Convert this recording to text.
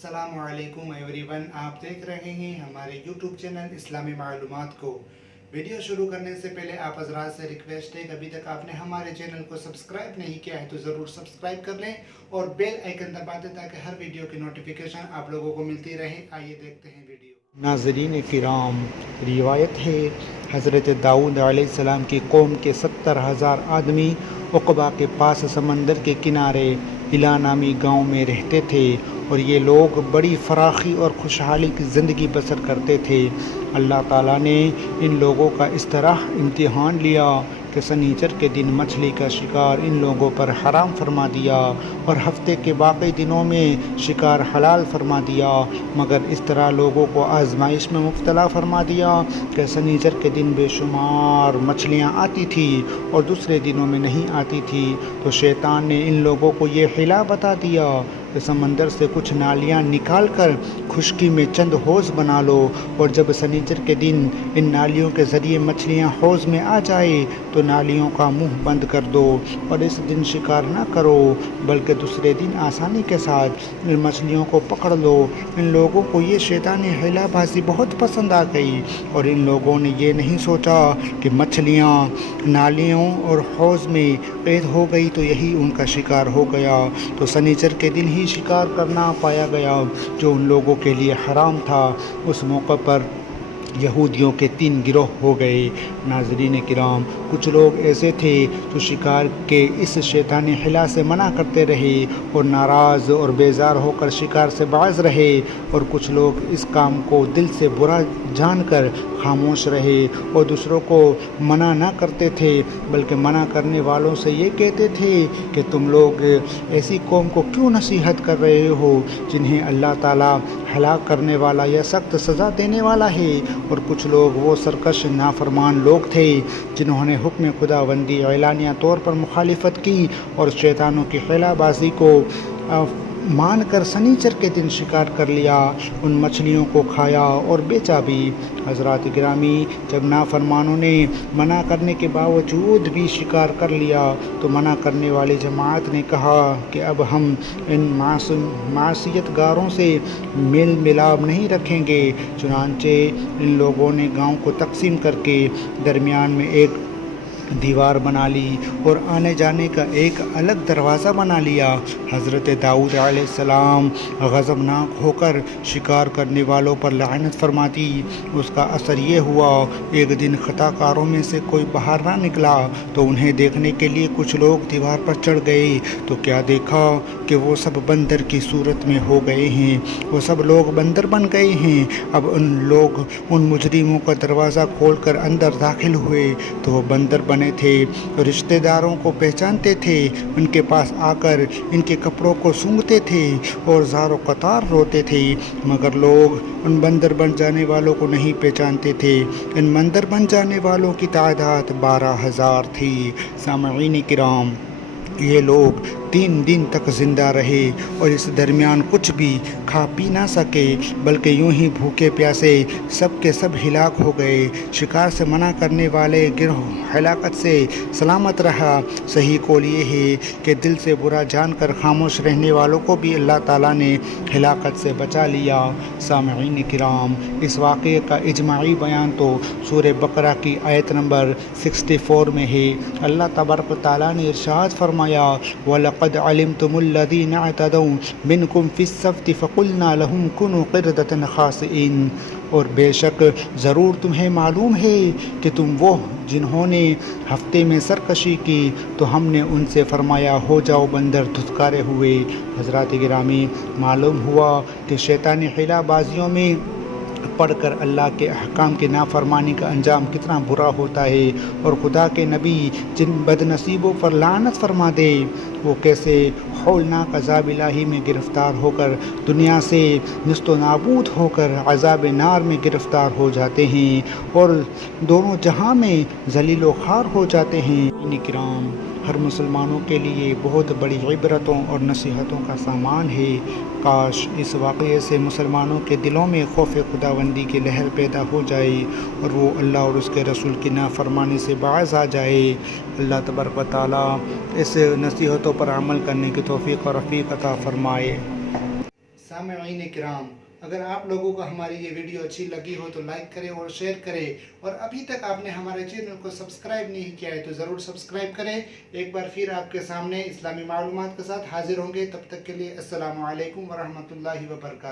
अस्सलामुअलैकुम एवरीवन, आप देख रहे हैं हमारे यूट्यूब चैनल इस्लामी मालूमात को। वीडियो शुरू करने से पहले आप हज़रात से रिक्वेस्ट है कि अभी तक आपने हमारे चैनल को सब्सक्राइब नहीं किया है तो ज़रूर सब्सक्राइब कर लें और बेल आइकन दबा दें ताकि हर वीडियो की नोटिफिकेशन आप लोगों को मिलती रहे। आइए देखते हैं वीडियो। नाज़रीन किराम, रिवायत है हज़रत दाऊद अलैहिस्सलाम की कौम के 70,000 आदमी उक़बा के पास समंदर के किनारे इला नामी गाँव में रहते थे और ये लोग बड़ी फराखी और खुशहाली की ज़िंदगी बसर करते थे। अल्लाह ताला ने इन लोगों का इस तरह इम्तिहान लिया कि सनीचर के दिन मछली का शिकार इन लोगों पर हराम फरमा दिया और हफ्ते के बाकी दिनों में शिकार हलाल फरमा दिया, मगर इस तरह लोगों को आजमाइश में मुब्तला फरमा दिया कि सनीचर के दिन बेशुमार मछलियाँ आती थी और दूसरे दिनों में नहीं आती थी। तो शैतान ने इन लोगों को ये हिला बता दिया कि समंदर से कुछ नालियाँ निकाल कर खुश्की में चंद हौज़ बना लो और जब सनीचर के दिन इन नालियों के ज़रिए मछलियाँ हौज़ में आ जाए तो नालियों का मुंह बंद कर दो और इस दिन शिकार ना करो बल्कि दूसरे दिन आसानी के साथ इन मछलियों को पकड़ लो। इन लोगों को ये शैतानी हिलाबाजी बहुत पसंद आ गई और इन लोगों ने ये नहीं सोचा कि मछलियाँ नालियों और हौज़ में कैद हो गई तो यही उनका शिकार हो गया। तो सनीचर के दिन ही शिकार करना पाया गया जो उन लोगों के लिए हराम था। उस मौके पर यहूदियों के 3 गिरोह हो गए। नाज़रीन किराम, कुछ लोग ऐसे थे जो शिकार के इस शैतानी हिला से मना करते रहे और नाराज़ और बेजार होकर शिकार से बाज़ रहे और कुछ लोग इस काम को दिल से बुरा जानकर खामोश रहे और दूसरों को मना ना करते थे बल्कि मना करने वालों से ये कहते थे कि तुम लोग ऐसी कौम को क्यों नसीहत कर रहे हो जिन्हें अल्लाह ताला हलाक करने वाला या सख्त सज़ा देने वाला है। और कुछ लोग वो सरकश नाफरमान लोग थे जिन्होंने हुक्म खुदाबंदी एलानिया तौर पर मुखालिफत की और शैतानों की हिलाबाजी को मान कर सनीचर के दिन शिकार कर लिया, उन मछलियों को खाया और बेचा भी। हज़रात गिरामी, जब नाफरमानों ने मना करने के बावजूद भी शिकार कर लिया तो मना करने वाली जमात ने कहा कि अब हम इन मासियतगारों से मेल मिलाप नहीं रखेंगे। चुनांचे इन लोगों ने गांव को तकसीम करके दरमियान में एक दीवार बना ली और आने जाने का एक अलग दरवाज़ा बना लिया। हज़रत दाऊद अलैहिस्सलाम ग़ज़बनाक होकर शिकार करने वालों पर लानत फरमाती। उसका असर ये हुआ, एक दिन ख़ताकारों में से कोई बाहर ना निकला तो उन्हें देखने के लिए कुछ लोग दीवार पर चढ़ गए तो क्या देखा कि वो सब बंदर की सूरत में हो गए हैं। वो सब लोग बंदर बन गए हैं। अब उन मुजरिमों का दरवाज़ा खोलकर अंदर दाखिल हुए तो वो बंदर बने थे। रिश्तेदारों को पहचानते थे, उनके पास आकर इनके कपड़ों को सूंघते थे और ज़ारो कतार रोते थे, मगर लोग उन बंदर बन जाने वालों को नहीं पहचानते थे। इन बंदर बन जाने वालों की तादाद 12,000 थी। सामईन किराम, ये लोग 3 दिन तक ज़िंदा रहे और इस दरमियान कुछ भी खा पी ना सके बल्कि यूं ही भूखे प्यासे सब के सब हिलाक हो गए। शिकार से मना करने वाले गिरोह हलाकत से सलामत रहा। सही कौल ये है कि दिल से बुरा जानकर खामोश रहने वालों को भी अल्लाह ताला ने हिलाकत से बचा लिया। सामईन किराम, इस वाक़े का इजमाई बयान तो सूरह बकरा की आयत नंबर 64 में है। अल्लाह तबारक ताला ने इरशाद फरमाया, वलक़द अलिमतुमुल्लज़ीना अतदौ मिनकुम फ़िस्सब्ति फ़क़ुलना लहुम कुनू क़िरदतन ख़ासिईन। और बेशक ज़रूर तुम्हें मालूम है कि तुम वो जिन्होंने हफ्ते में सरकशी की तो हमने उनसे फरमाया हो जाओ बंदर धुतकारे हुए। हज़रात गिरामी, मालूम हुआ कि शैतानी हिलाबाजियों में पढ़कर अल्लाह के अहकाम की नाफरमानी का अंजाम कितना बुरा होता है और खुदा के नबी जिन बदनसीबों पर लानत फरमा दे वो कैसे हौलनाक अज़ाब इलाही में गिरफ़्तार होकर दुनिया से निस्तो नाबूद होकर अज़ाब नार में गिरफ़्तार हो जाते हैं और दोनों जहां में ज़लील व ख़ार हो जाते हैं। इन किराम, हर मुसलमानों के लिए बहुत बड़ी इबरतों और नसीहतों का सामान है। काश इस वाक़े से मुसलमानों के दिलों में खौफ खुदाबंदी की लहर पैदा हो जाए और वो अल्लाह और उसके रसूल की नाफरमानी से बाज़ आ जाए। अल्लाह तबारक व तआला इस नसीहतों पर अमल करने की तौफ़ीक़ और रफ़ीक़ अता फ़रमाए। सामईन किराम, अगर आप लोगों को हमारी ये वीडियो अच्छी लगी हो तो लाइक करें और शेयर करें, और अभी तक आपने हमारे चैनल को सब्सक्राइब नहीं किया है तो ज़रूर सब्सक्राइब करें। एक बार फिर आपके सामने इस्लामी मालूमात के साथ हाजिर होंगे, तब तक के लिए अस्सलामु अलैकुम व रहमतुल्लाहि व बरकातहू।